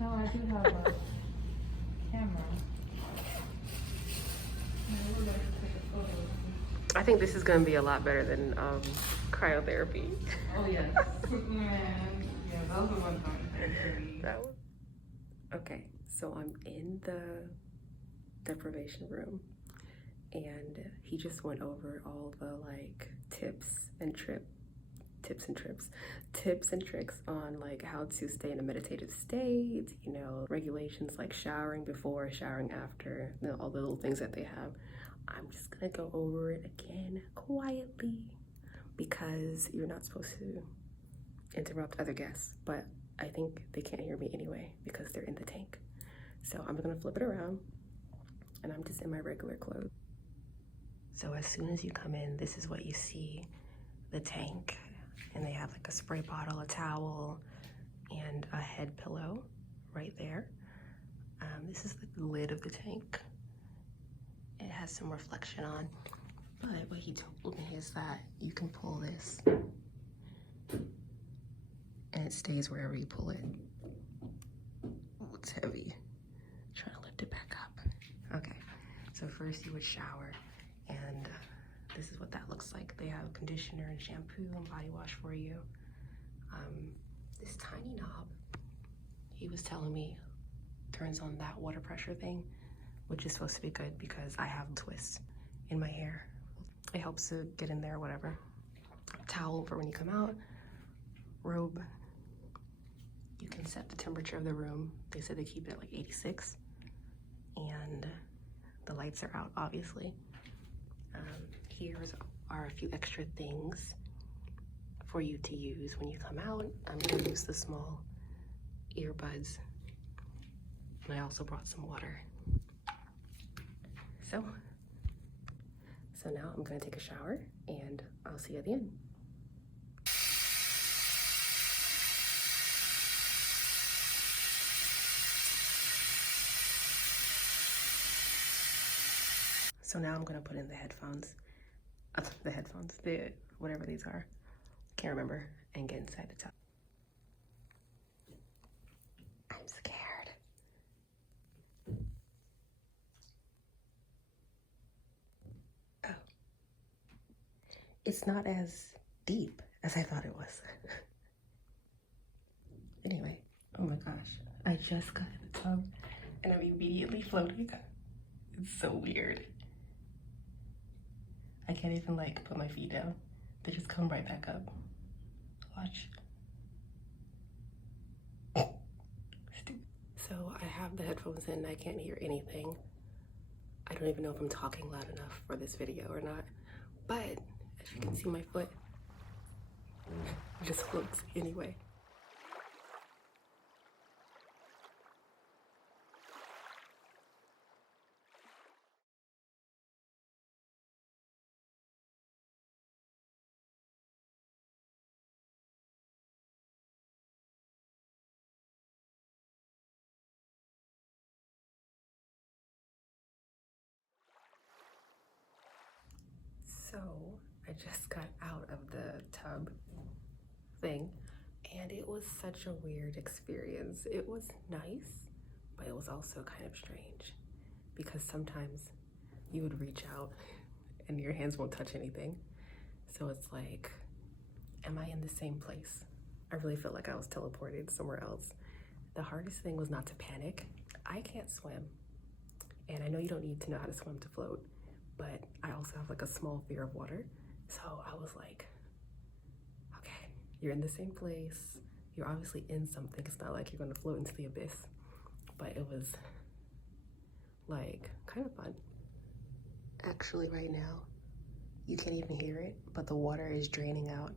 No, I do have a camera. I think this is gonna be a lot better than cryotherapy. Oh yes. Man. Yeah, those are ones That was okay. So I'm in the deprivation room, and he just went over all the like tips and tricks on like how to stay in a meditative state, you know, regulations like showering before, showering after, you know, all the little things that they have. I'm just gonna go over it again quietly because you're not supposed to interrupt other guests, but I think they can't hear me anyway because they're in the tank. So I'm gonna flip it around and I'm just in my regular clothes. So as soon as you come in, this is what you see, the tank. And they have like a spray bottle, a towel, and a head pillow right there. This is the lid of the tank. It has some reflection on, but what he told me is that you can pull this and it stays wherever you pull it. Ooh, it's heavy. Trying to lift it back up. Okay, so first you would shower, and this is what that looks like. They have conditioner and shampoo and body wash for you. This tiny knob, he was telling me, turns on that water pressure thing, which is supposed to be good because I have twists in my hair. It helps to get in there, whatever. Towel for when you come out, robe. You can set the temperature of the room. They said they keep it at like 86, and the lights are out, obviously. Here are a few extra things for you to use when you come out. I'm gonna use the small earbuds, and I also brought some water. So now I'm gonna take a shower, and I'll see you at the end. So now I'm gonna put in the headphones, whatever these are, can't remember, and get inside the tub. I'm scared. Oh, it's not as deep as I thought it was. Anyway, oh my gosh, I just got in the tub and I'm immediately floating. It's so weird. I can't even like put my feet down. They just come right back up. Watch. So I have the headphones in, I can't hear anything. I don't even know if I'm talking loud enough for this video or not, but as you can see, my foot just floats anyway. So I just got out of the tub thing, and it was such a weird experience. It was nice, but it was also kind of strange because sometimes you would reach out and your hands won't touch anything. So it's like, am I in the same place? I really felt like I was teleported somewhere else. The hardest thing was not to panic. I can't swim, and I know you don't need to know how to swim to float, but I also have like a small fear of water. So I was like, okay, you're in the same place. You're obviously in something. It's not like you're gonna float into the abyss, but it was like kind of fun. Actually right now, you can't even hear it, but the water is draining out.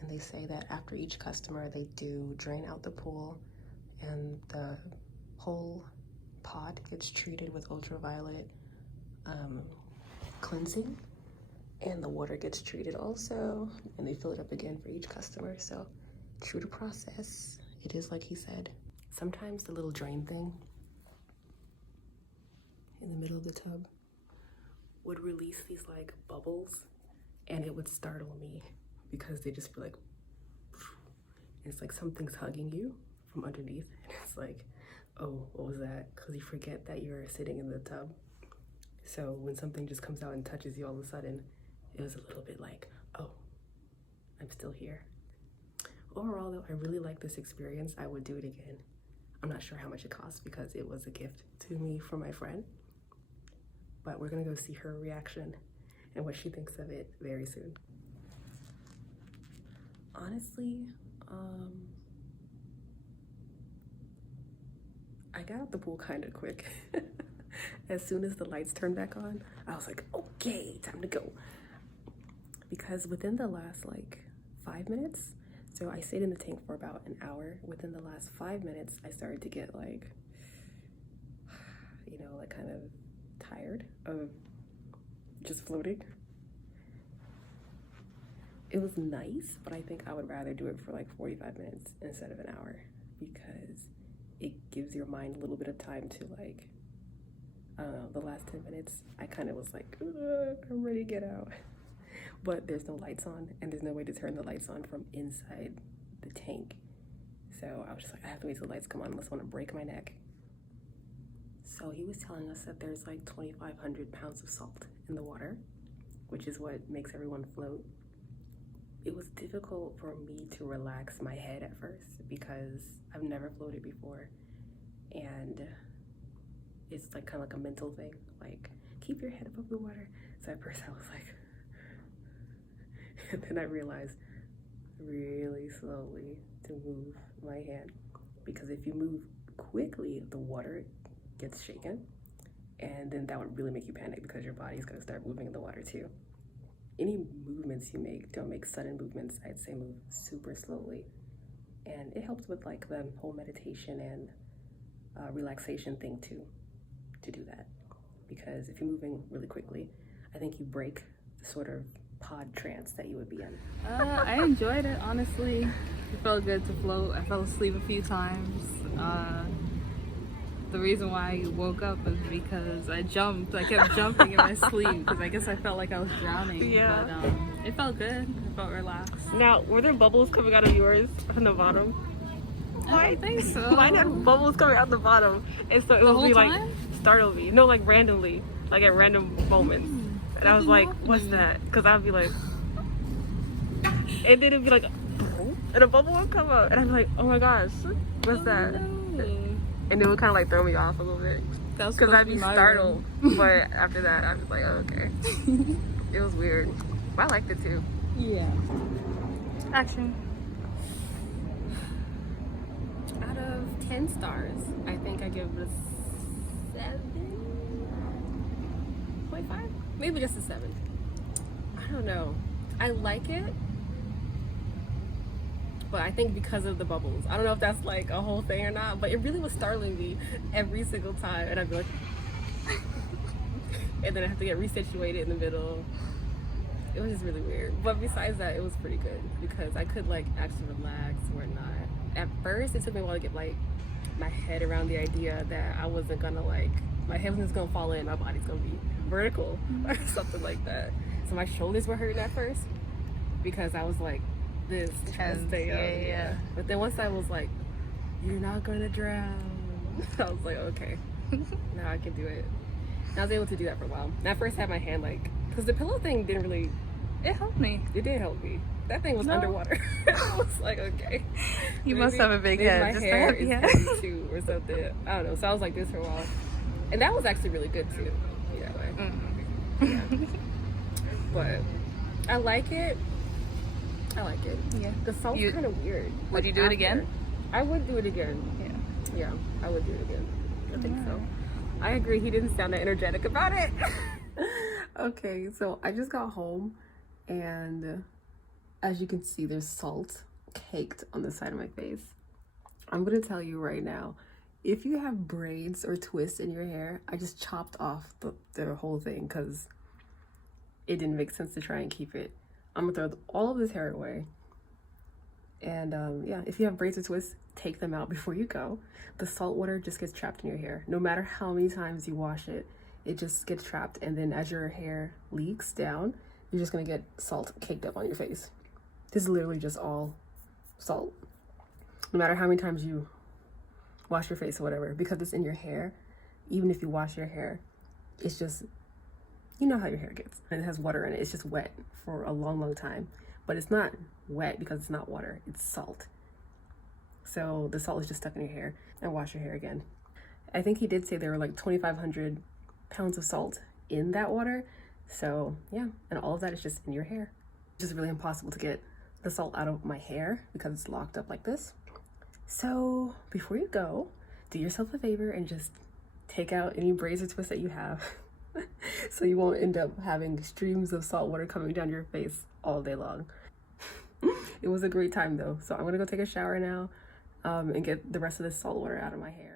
And they say that after each customer, they do drain out the pool, and the whole pot gets treated with ultraviolet cleansing, and the water gets treated also, and they fill it up again for each customer. So true to process, it is like he said. Sometimes the little drain thing in the middle of the tub would release these like bubbles, and it would startle me because they just be like, and it's like something's hugging you from underneath, and it's like oh, what was that? Because you forget that you're sitting in the tub. So when something just comes out and touches you all of a sudden, it was a little bit like, oh, I'm still here. Overall though, I really like this experience. I would do it again. I'm not sure how much it costs because it was a gift to me from my friend. But we're gonna go see her reaction and what she thinks of it very soon. Honestly, I got out the pool kind of quick. As soon as the lights turned back on, I was like, okay, time to go. Because within the last like 5 minutes, so I stayed in the tank for about an hour. Within the last 5 minutes, I started to get like, you know, like kind of tired of just floating. It was nice, but I think I would rather do it for like 45 minutes instead of an hour because it gives your mind a little bit of time to like, I don't know, the last 10 minutes, I kind of was like, I'm ready to get out. But there's no lights on and there's no way to turn the lights on from inside the tank. So I was just like, I have to wait till the lights come on unless I want to break my neck. So he was telling us that there's like 2,500 pounds of salt in the water, which is what makes everyone float. It was difficult for me to relax my head at first because I've never floated before. And it's like kind of like a mental thing, like keep your head above the water. So at first I was like, and then I realized really slowly to move my hand because if you move quickly, the water gets shaken and then that would really make you panic because your body's gonna start moving in the water too. Any movements you make, don't make sudden movements. I'd say move super slowly. And it helps with like the whole meditation and relaxation thing too, to do that. Because if you're moving really quickly, I think you break the sort of pod trance that you would be in. I enjoyed it, honestly. It felt good to float. I fell asleep a few times. The reason why I woke up was because I jumped. I kept jumping in my sleep because I guess I felt like I was drowning. Yeah. But it felt good. I felt relaxed. Now, were there bubbles coming out of yours from the bottom? I don't think so. Mine had bubbles coming out the bottom. And so it would be like, startle me. No, like randomly, like at random moments. And I was like, what's that? Because I'd be like, and then it'd be like, and a bubble would come up. And I'd be like, oh my gosh, what's that? And it would kind of like throw me off a little bit. Because I'd be startled. But after that, I was like, oh, okay. It was weird. But I liked it too. Yeah. Action. Out of 10 stars, I think I give it a 7.5? Maybe just a 7. I don't know. I like it. But I think because of the bubbles. I don't know if that's like a whole thing or not, but it really was startling me every single time. And I'd be like, and then I have to get resituated in the middle. It was just really weird. But besides that, it was pretty good because I could like actually relax or not. At first, it took me a while to get like my head around the idea that I wasn't gonna like, my head wasn't gonna fall in, my body's gonna be vertical or something like that. So my shoulders were hurting at first because I was like, this to stay up. Yeah. But then once I was like, you're not gonna drown, I was like, okay, now I can do it. And I was able to do that for a while. And I first had my hand like, because the pillow thing didn't really, it helped me. It did help me. That thing was underwater. I was like, okay. You must have a big head. My hair is heavy too or something. I don't know. So I was like this for a while. And that was actually really good too. Yeah. Yeah. But I like it. Yeah. The salt's kind of weird. Would you do it again? I would do it again. Yeah, I would do it again. I think so. I agree. He didn't sound that energetic about it. Okay, so I just got home and as you can see, there's salt caked on the side of my face. I'm gonna tell you right now, if you have braids or twists in your hair, I just chopped off the whole thing because it didn't make sense to try and keep it. I'm gonna throw all of this hair away. And yeah, if you have braids or twists, take them out before you go. The salt water just gets trapped in your hair. No matter how many times you wash it, it just gets trapped. And then as your hair leaks down, you're just gonna get salt caked up on your face. This is literally just all salt. No matter how many times you wash your face or whatever, because it's in your hair. Even if you wash your hair, it's just, you know how your hair gets. And it has water in it. It's just wet for a long, long time. But it's not wet because it's not water. It's salt. So the salt is just stuck in your hair. And wash your hair again. I think he did say there were like 2,500 pounds of salt in that water. So yeah, and all of that is just in your hair. It's just really impossible to get the salt out of my hair because it's locked up like this. So before you go, do yourself a favor and just take out any braids or twists that you have so you won't end up having streams of salt water coming down your face all day long. It was a great time though. So I'm gonna go take a shower now and get the rest of this salt water out of my hair.